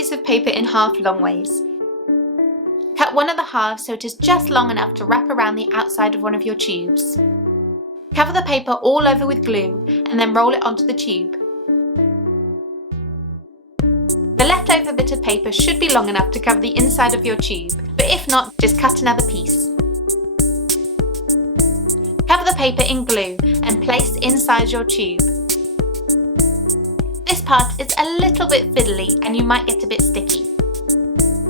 piece of paper in half long ways. Cut one of the halves so it is just long enough to wrap around the outside of one of your tubes. Cover the paper all over with glue and then roll it onto the tube. The leftover bit of paper should be long enough to cover the inside of your tube, but if not, just cut another piece. Cover the paper in glue and place inside your tube. This part is a little bit fiddly and you might get a bit sticky.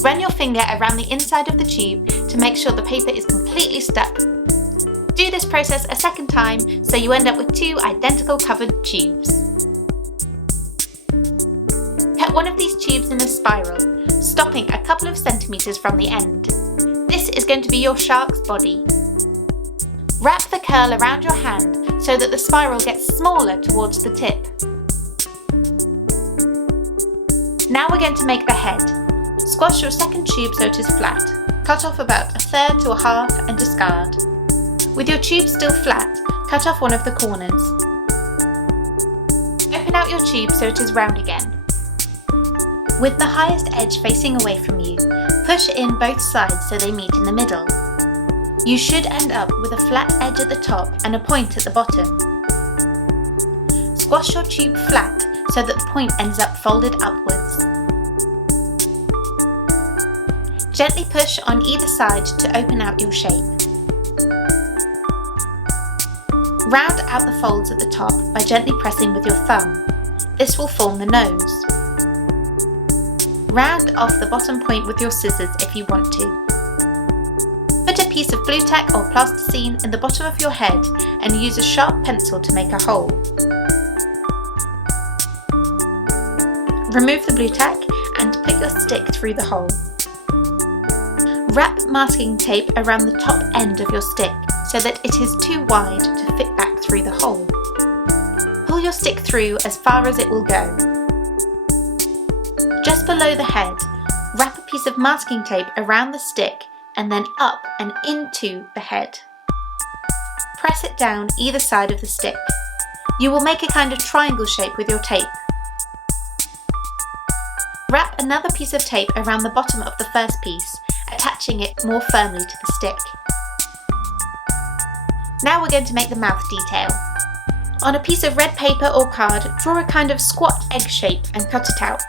Run your finger around the inside of the tube to make sure the paper is completely stuck. Do this process a second time so you end up with two identical covered tubes. Cut one of these tubes in a spiral, stopping a couple of centimetres from the end. This is going to be your shark's body. Wrap the curl around your hand so that the spiral gets smaller towards the tip. Now we're going to make the head. Squash your second tube so it is flat. Cut off about 1/3 to 1/2 and discard. With your tube still flat, cut off one of the corners. Open out your tube so it is round again. With the highest edge facing away from you, push in both sides so they meet in the middle. You should end up with a flat edge at the top and a point at the bottom. Squash your tube flat so that the point ends up folded upwards. Gently push on either side to open out your shape. Round out the folds at the top by gently pressing with your thumb. This will form the nose. Round off the bottom point with your scissors if you want to. Put a piece of glue tack or plasticine in the bottom of your head and use a sharp pencil to make a hole. Remove the glue tack and put your stick through the hole. Wrap masking tape around the top end of your stick so that it is too wide to fit back through the hole. Pull your stick through as far as it will go. Just below the head, wrap a piece of masking tape around the stick and then up and into the head. Press it down either side of the stick. You will make a kind of triangle shape with your tape. Wrap another piece of tape around the bottom of the first piece, attaching it more firmly to the stick. Now we're going to make the mouth detail. On a piece of red paper or card, draw a kind of squat egg shape and cut it out.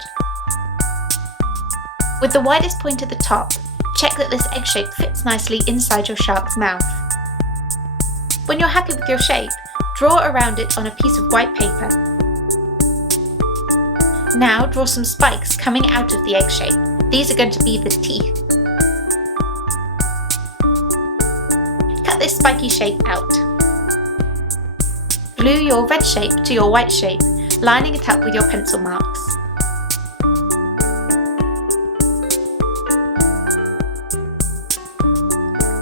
With the widest point at the top, check that this egg shape fits nicely inside your shark's mouth. When you're happy with your shape, draw around it on a piece of white paper. Now draw some spikes coming out of the egg shape. These are going to be the teeth. Cut this spiky shape out. Glue your red shape to your white shape, lining it up with your pencil marks.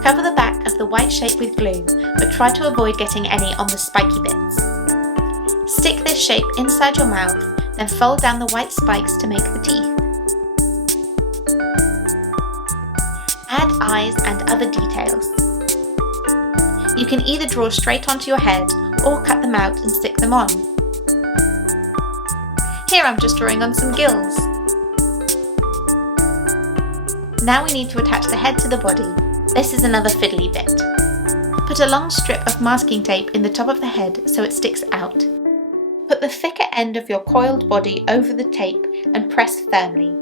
Cover the back of the white shape with glue, but try to avoid getting any on the spiky bits. Stick this shape inside your mouth, then fold down the white spikes to make the teeth. Add eyes and other details. You can either draw straight onto your head or cut them out and stick them on. Here I'm just drawing on some gills. Now we need to attach the head to the body. This is another fiddly bit. Put a long strip of masking tape in the top of the head so it sticks out. Put the thicker end of your coiled body over the tape and press firmly.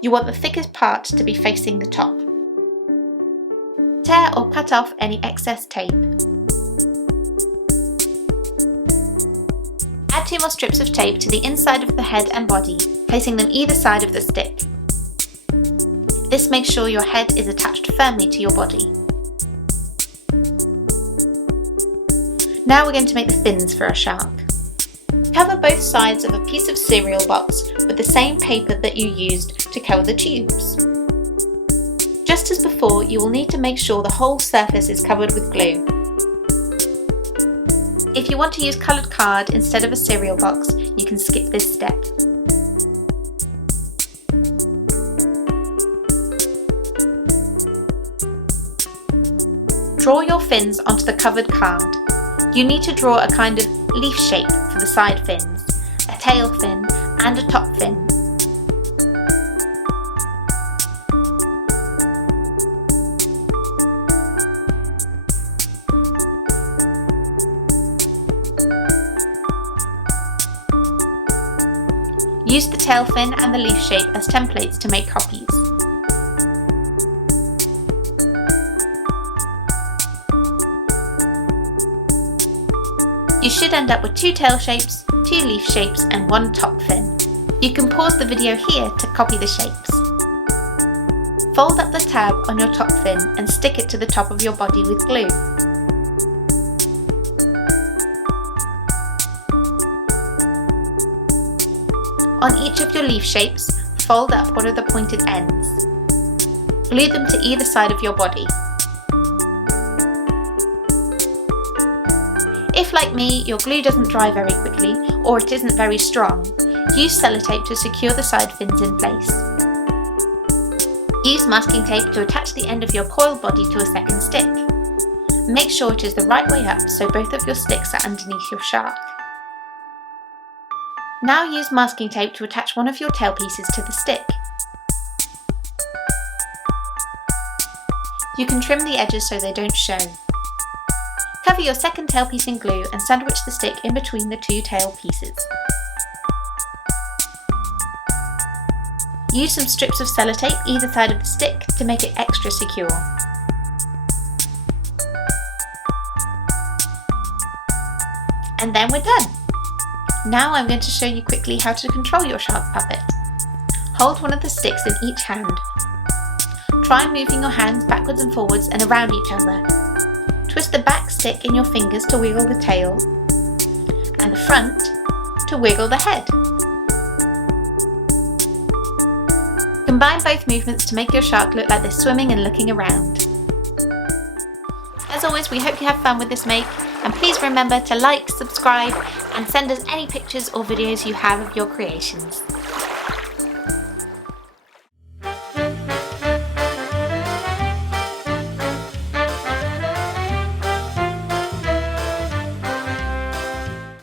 You want the thickest part to be facing the top. Tear or cut off any excess tape. Add 2 more strips of tape to the inside of the head and body, placing them either side of the stick. This makes sure your head is attached firmly to your body. Now we're going to make the fins for our shark. Cover both sides of a piece of cereal box with the same paper that you used to cover the tubes. Just as before, you will need to make sure the whole surface is covered with glue. If you want to use coloured card instead of a cereal box, you can skip this step. Draw your fins onto the covered card. You need to draw a kind of leaf shape for the side fins, a tail fin and a top fin. Use the tail fin and the leaf shape as templates to make copies. You should end up with 2 tail shapes, 2 leaf shapes and 1 top fin. You can pause the video here to copy the shapes. Fold up the tab on your top fin and stick it to the top of your body with glue. On each of your leaf shapes, fold up one of the pointed ends. Glue them to either side of your body. If, like me, your glue doesn't dry very quickly or it isn't very strong, use sellotape to secure the side fins in place. Use masking tape to attach the end of your coil body to a second stick. Make sure it is the right way up so both of your sticks are underneath your shark. Now use masking tape to attach one of your tail pieces to the stick. You can trim the edges so they don't show. Cover your second tail piece in glue and sandwich the stick in between the 2 tail pieces. Use some strips of sellotape either side of the stick to make it extra secure. And then we're done! Now I'm going to show you quickly how to control your shark puppet. Hold one of the sticks in each hand. Try moving your hands backwards and forwards and around each other. Twist the back stick in your fingers to wiggle the tail, and the front to wiggle the head. Combine both movements to make your shark look like they're swimming and looking around. As always, we hope you have fun with this make, and please remember to like, subscribe, and send us any pictures or videos you have of your creations.